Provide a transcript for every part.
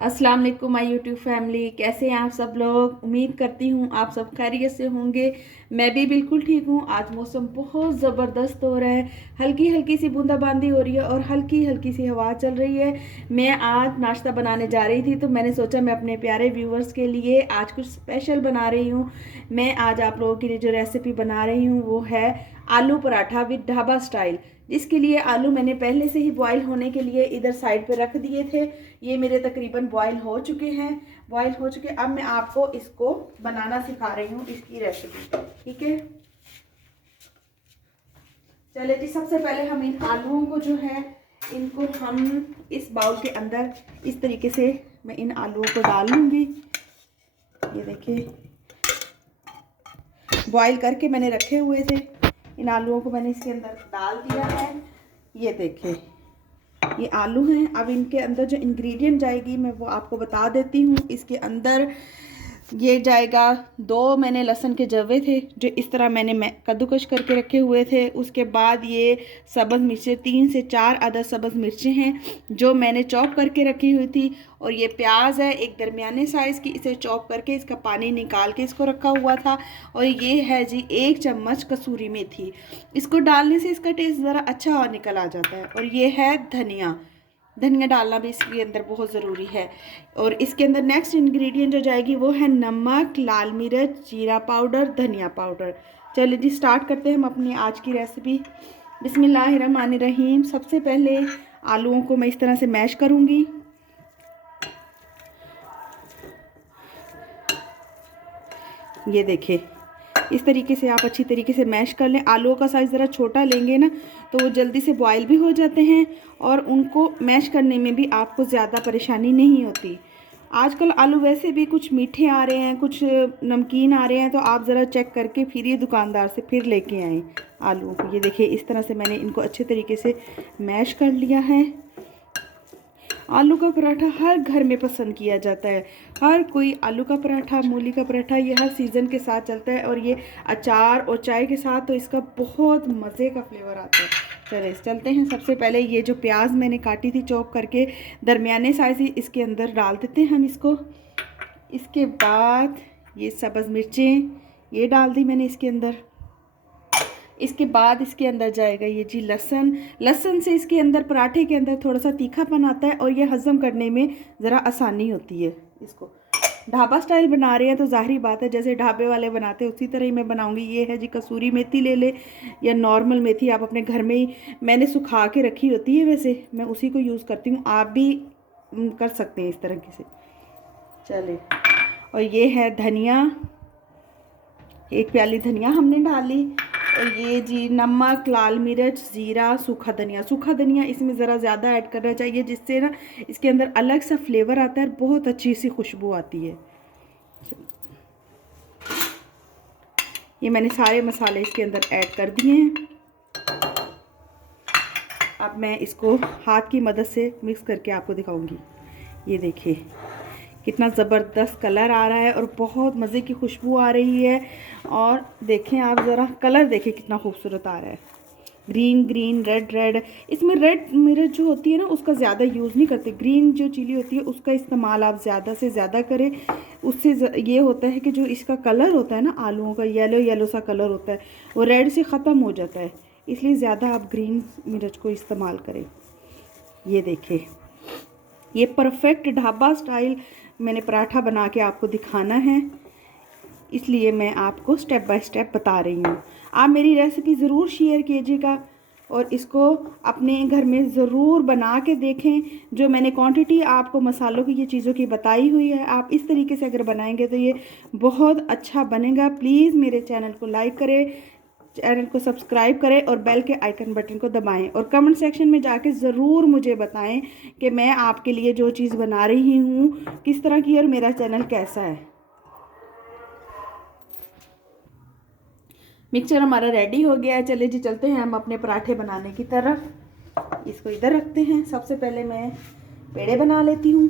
अस्सलाम वालेकुम my YouTube family. कैसे हैं आप सब लोग? उम्मीद करती हूँ आप सब खैरियत से होंगे। मैं भी बिल्कुल ठीक हूँ। आज मौसम बहुत ज़बरदस्त हो रहा है, हल्की हल्की सी बूंदाबांदी हो रही है और हल्की हल्की सी हवा चल रही है। मैं आज नाश्ता बनाने जा रही थी तो मैंने सोचा मैं अपने प्यारे व्यूवर्स के लिए आज कुछ स्पेशल बना रही हूँ। मैं आज आप लोगों के लिए जो रेसिपी बना रही हूँ वो है आलू पराठा विद ढाबा स्टाइल। इसके लिए आलू मैंने पहले से ही बॉईल होने के लिए इधर साइड पे रख दिए थे। ये मेरे तकरीबन बॉईल हो चुके हैं। अब मैं आपको इसको बनाना सिखा रही हूँ, इसकी रेसिपी। ठीक है, चले जी। सबसे पहले हम इन आलूओं को जो है इनको हम इस बाउल के अंदर इस तरीके से मैं इन आलूओं को डाल लूँगी। ये देखिए, बॉईल करके मैंने रखे हुए थे, इन आलूओं को मैंने इसके अंदर डाल दिया है। ये देखिए, ये आलू हैं। अब इनके अंदर जो इंग्रेडिएंट जाएगी मैं वो आपको बता देती हूँ। इसके अंदर ये जाएगा, 2 मैंने लहसुन के जवे थे जो इस तरह मैंने कद्दूकश करके रखे हुए थे। उसके बाद ये सब्ज़ मिर्चें, 3 से 4 अदद सब्ज़ मिर्चें हैं जो मैंने चॉप करके रखी हुई थी। और ये प्याज है एक दरमियाने साइज़ की, इसे चॉप करके इसका पानी निकाल के इसको रखा हुआ था। और ये है जी 1 चम्मच कसूरी मेथी, इसको डालने से इसका टेस्ट ज़रा अच्छा और निकल आ जाता है। और ये है धनिया, धनिया डालना भी इसके अंदर बहुत ज़रूरी है। और इसके अंदर नेक्स्ट इंग्रेडिएंट जो जाएगी वो है नमक, लाल मिर्च, जीरा पाउडर, धनिया पाउडर। चलिए जी, स्टार्ट करते हैं हम अपनी आज की रेसिपी। बिस्मिल्लाहिर्रहमानिर्रहीम। सबसे पहले आलूओं को मैं इस तरह से मैश करूँगी। ये देखिए, इस तरीके से आप अच्छी तरीके से मैश कर लें। आलूओं का साइज़ ज़रा छोटा लेंगे ना तो वो जल्दी से बॉयल भी हो जाते हैं और उनको मैश करने में भी आपको ज़्यादा परेशानी नहीं होती। आजकल आलू वैसे भी कुछ मीठे आ रहे हैं, कुछ नमकीन आ रहे हैं, तो आप ज़रा चेक करके फिर ये दुकानदार से फिर लेके आएँ आलूओं को। ये देखिए, इस तरह से मैंने इनको अच्छे तरीके से मैश कर लिया है। आलू का पराठा हर घर में पसंद किया जाता है। हर कोई आलू का पराठा, मूली का पराठा, ये हर सीज़न के साथ चलता है। और ये अचार और चाय के साथ तो इसका बहुत मज़े का फ्लेवर आता है। चलिए चलते हैं। सबसे पहले ये जो प्याज मैंने काटी थी चॉप करके दरमियाने साइज़, इसके अंदर डाल देते हैं हम इसको। इसके बाद ये सब्ज़ मिर्चें ये डाल दी मैंने इसके अंदर। इसके बाद इसके अंदर जाएगा ये जी लहसुन। लहसुन से इसके अंदर, पराठे के अंदर थोड़ा सा तीखापन आता है और ये हज़म करने में ज़रा आसानी होती है। इसको ढाबा स्टाइल बना रहे हैं तो ज़ाहिर बात है जैसे ढाबे वाले बनाते हैं उसी तरह ही मैं बनाऊंगी। ये है जी कसूरी मेथी, ले ले या नॉर्मल मेथी, आप अपने घर में ही, मैंने सुखा के रखी होती है, वैसे मैं उसी को यूज़ करती हूँ, आप भी कर सकते हैं इस तरीके से। चले, और ये है धनिया, 1 प्याली धनिया हमने डाली। और ये जी नमक, लाल मिर्च, ज़ीरा, सूखा धनिया। सूखा धनिया इसमें ज़रा ज़्यादा ऐड करना चाहिए जिससे ना इसके अंदर अलग सा फ्लेवर आता है, बहुत अच्छी सी खुशबू आती है। ये मैंने सारे मसाले इसके अंदर ऐड कर दिए हैं। अब मैं इसको हाथ की मदद से मिक्स करके आपको दिखाऊंगी। ये देखिए कितना ज़बरदस्त कलर आ रहा है और बहुत मज़े की खुशबू आ रही है। और देखें आप ज़रा, कलर देखें कितना खूबसूरत आ रहा है, ग्रीन ग्रीन, रेड रेड। इसमें रेड मिर्च जो होती है ना उसका ज़्यादा यूज़ नहीं करते, ग्रीन जो चिली होती है उसका इस्तेमाल आप ज़्यादा से ज़्यादा करें। उससे ये होता है कि जो इसका कलर होता है ना आलूओं का, येलो येलो सा कलर होता है, वो रेड से ख़त्म हो जाता है, इसलिए ज़्यादा आप ग्रीन मिर्च को इस्तेमाल करें। ये देखिए, ये परफेक्ट ढाबा स्टाइल मैंने पराठा बना के आपको दिखाना है, इसलिए मैं आपको स्टेप बाय स्टेप बता रही हूँ। आप मेरी रेसिपी ज़रूर शेयर कीजिएगा और इसको अपने घर में ज़रूर बना के देखें। जो मैंने क्वांटिटी आपको मसालों की, ये चीज़ों की बताई हुई है, आप इस तरीके से अगर बनाएंगे तो ये बहुत अच्छा बनेगा। प्लीज़ मेरे चैनल को लाइक करें, चैनल को सब्सक्राइब करें और बेल के आइकन बटन को दबाएं। और कमेंट सेक्शन में जाके ज़रूर मुझे बताएं कि मैं आपके लिए जो चीज़ बना रही हूँ किस तरह की और मेरा चैनल कैसा है। मिक्सचर हमारा रेडी हो गया है। चले जी, चलते हैं हम अपने पराठे बनाने की तरफ। इसको इधर रखते हैं। सबसे पहले मैं पेड़े बना लेती हूँ।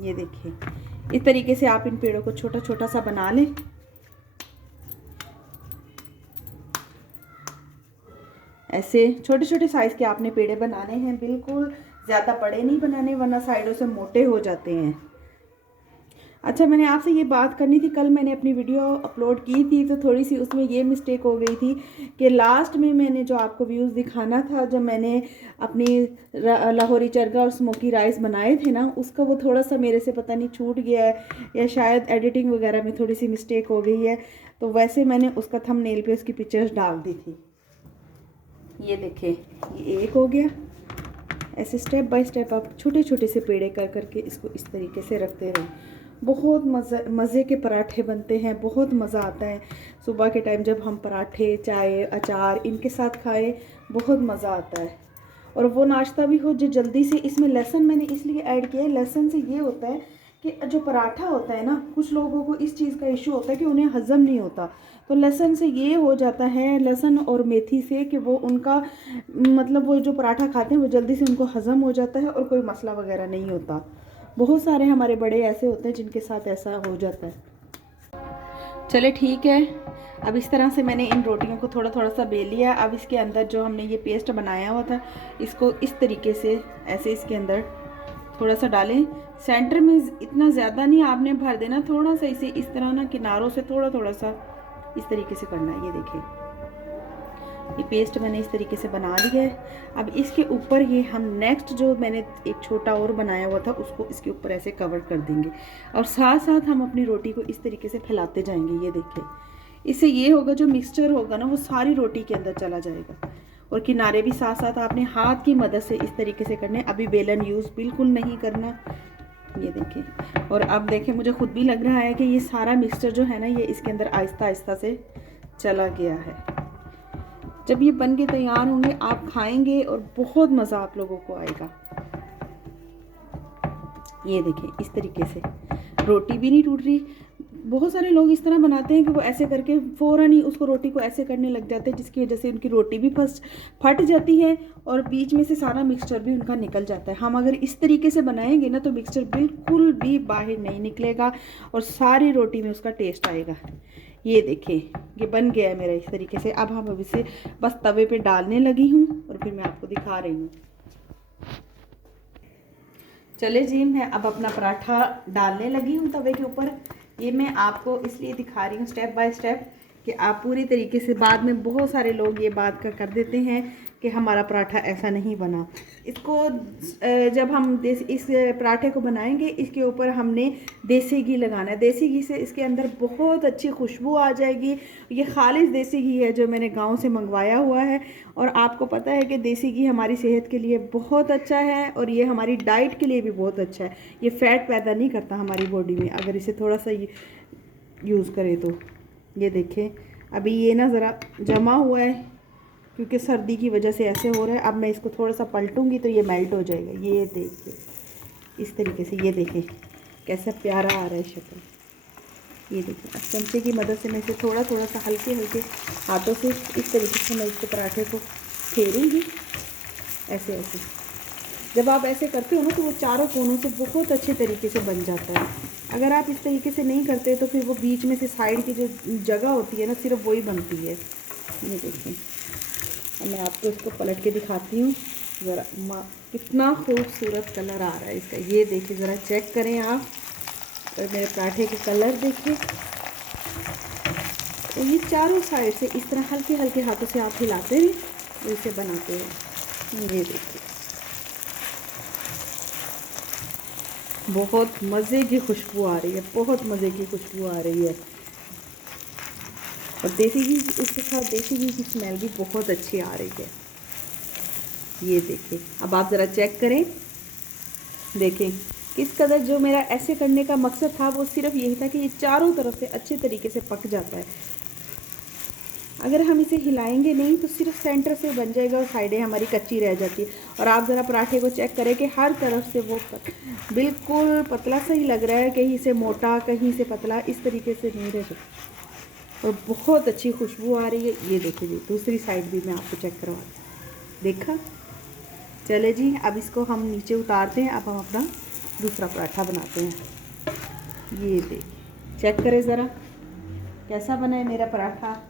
ये देखिए, इस तरीके से आप इन पेड़ों को छोटा छोटा सा बना लें। ऐसे छोटे छोटे साइज़ के आपने पेड़े बनाने हैं, बिल्कुल ज़्यादा बड़े नहीं बनाने वरना साइडों से मोटे हो जाते हैं। अच्छा, मैंने आपसे ये बात करनी थी, कल मैंने अपनी वीडियो अपलोड की थी तो थोड़ी सी उसमें ये मिस्टेक हो गई थी कि लास्ट में मैंने जो आपको व्यूज़ दिखाना था, जब मैंने अपनी लाहौरी चरगा और स्मोकी राइस बनाए थे ना, उसका वो थोड़ा सा मेरे से पता नहीं छूट गया है या शायद एडिटिंग वगैरह में थोड़ी सी मिस्टेक हो गई है। तो वैसे मैंने उसका थंबनेल पे उसकी पिक्चर्स डाल दी थी। ये देखें, ये एक हो गया। ऐसे स्टेप बाय स्टेप आप छोटे छोटे से पेड़े कर करके इसको इस तरीके से रखते रहें। बहुत मज़े के पराठे बनते हैं, बहुत मज़ा आता है। सुबह के टाइम जब हम पराठे, चाय, अचार इनके साथ खाएं, बहुत मज़ा आता है। और वो नाश्ता भी हो जो जल्दी से। इसमें लहसुन मैंने इसलिए ऐड किया है, लहसुन से ये होता है कि जो पराठा होता है ना, कुछ लोगों को इस चीज़ का इशू होता है कि उन्हें हज़म नहीं होता, तो लहसुन से ये हो जाता है, लहसुन और मेथी से, कि वो उनका मतलब वो जो पराठा खाते हैं वो जल्दी से उनको हज़म हो जाता है और कोई मसला वगैरह नहीं होता। बहुत सारे हमारे बड़े ऐसे होते हैं जिनके साथ ऐसा हो जाता है। चले ठीक है, अब इस तरह से मैंने इन रोटियों को थोड़ा थोड़ा सा बेल लिया। अब इसके अंदर जो हमने ये पेस्ट बनाया हुआ था, इसको इस तरीके से ऐसे इसके अंदर थोड़ा सा डालें। सेंटर में इतना ज़्यादा नहीं आपने भर देना, थोड़ा सा इसे इस तरह ना किनारों से थोड़ा थोड़ा सा इस तरीके से करना है। ये देखिए, ये पेस्ट मैंने इस तरीके से बना लिया है। अब इसके ऊपर ये हम नेक्स्ट जो मैंने एक छोटा और बनाया हुआ था उसको इसके ऊपर ऐसे कवर कर देंगे और साथ साथ हम अपनी रोटी को इस तरीके से फैलाते जाएंगे। ये देखिए, इससे ये होगा जो मिक्सचर होगा ना वो सारी रोटी के अंदर चला जाएगा। और किनारे भी साथ साथ आपने हाथ की मदद से इस तरीके से करने, अभी बेलन यूज़ बिल्कुल नहीं करना। ये देखें, और अब देखें मुझे खुद भी लग रहा है कि ये सारा मिक्सचर जो है ना ये इसके अंदर आहिस्ता आहिस्ता से चला गया है। जब ये बन के तैयार होंगे आप खाएंगे और बहुत मज़ा आप लोगों को आएगा। ये देखें, इस तरीके से रोटी भी नहीं टूट रही। बहुत सारे लोग इस तरह बनाते हैं कि वो ऐसे करके फ़ौरन ही उसको रोटी को ऐसे करने लग जाते हैं, जिसकी वजह से उनकी रोटी भी फट जाती है और बीच में से सारा मिक्सचर भी उनका निकल जाता है। हम अगर इस तरीके से बनाएंगे ना तो मिक्सचर बिल्कुल भी बाहर नहीं निकलेगा और सारी रोटी में उसका टेस्ट आएगा। ये देखें, ये बन गया है मेरा इस तरीके से। अब हम इसे बस तवे पे डालने लगी हूँ और फिर मैं आपको दिखा रही हूँ। चले जी, मैं अब अपना पराठा डालने लगी हूँ तवे के ऊपर। ये मैं आपको इसलिए दिखा रही हूँ स्टेप बाय स्टेप कि आप पूरी तरीके से, बाद में बहुत सारे लोग ये बात कर देते हैं कि हमारा पराठा ऐसा नहीं बना। इसको जब हम इस पराठे को बनाएंगे इसके ऊपर हमने देसी घी लगाना है। देसी घी से इसके अंदर बहुत अच्छी खुशबू आ जाएगी। ये खालिस देसी घी है जो मैंने गांव से मंगवाया हुआ है और आपको पता है कि देसी घी हमारी सेहत के लिए बहुत अच्छा है और ये हमारी डाइट के लिए भी बहुत अच्छा है। ये फ़ैट पैदा नहीं करता हमारी बॉडी में अगर इसे थोड़ा सा यूज़ करें तो। ये देखें, अभी ये ना ज़रा जमा हुआ है क्योंकि सर्दी की वजह से ऐसे हो रहा है। अब मैं इसको थोड़ा सा पलटूंगी तो ये मेल्ट हो जाएगा। ये देखिए इस तरीके से, ये देखें कैसा प्यारा आ रहा है शक्ल। ये देखिए, अब चमचे की मदद से मैं इसे थोड़ा थोड़ा सा हल्के हल्के हाथों से इस तरीके से मैं इसके पराठे को फेरूँगी ऐसे ऐसे। जब आप ऐसे करते हो ना तो वो चारों कोनों से बहुत अच्छे तरीके से बन जाता है। अगर आप इस तरीके से नहीं करते तो फिर वो बीच में से साइड की जो जगह होती है ना सिर्फ वही बनती है। ये देखिए, और मैं आपको इसको पलट के दिखाती हूँ ज़रा, कितना खूबसूरत कलर आ रहा है इसका। ये देखिए, ज़रा चेक करें आप और मेरे पराठे के कलर देखिए। तो ये चारों साइड से इस तरह हल्के हल्के हाथों से आप हिलाते हैं और इसे बनाते हैं। ये देखिए, बहुत मज़े की खुशबू आ रही है, बहुत मज़े की खुशबू आ रही है। और देसी घी, इसके साथ देसी घी की स्मेल भी बहुत अच्छी आ रही है। ये देखिए, अब आप ज़रा चेक करें, देखें किस कदर जो मेरा ऐसे करने का मकसद था वो सिर्फ यही था कि ये चारों तरफ से अच्छे तरीके से पक जाता है। अगर हम इसे हिलाएंगे नहीं तो सिर्फ सेंटर से बन जाएगा और साइडें हमारी कच्ची रह जाती है। और आप ज़रा पराठे को चेक करें कि हर तरफ से वो बिल्कुल पतला सा ही लग रहा है, कहीं से मोटा कहीं से पतला, इस तरीके से नहीं रह सकता। और बहुत अच्छी खुशबू आ रही है। ये देखिए जी, दूसरी साइड भी मैं आपको चेक करवा दूँ। देखा? चले जी, अब इसको हम नीचे उतारते हैं। अब हम अपना दूसरा पराठा बनाते हैं। ये देखिए, चेक करें ज़रा कैसा बना है मेरा पराठा।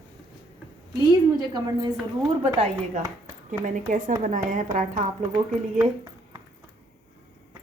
प्लीज़ मुझे कमेंट में ज़रूर बताइएगा कि मैंने कैसा बनाया है पराठा आप लोगों के लिए।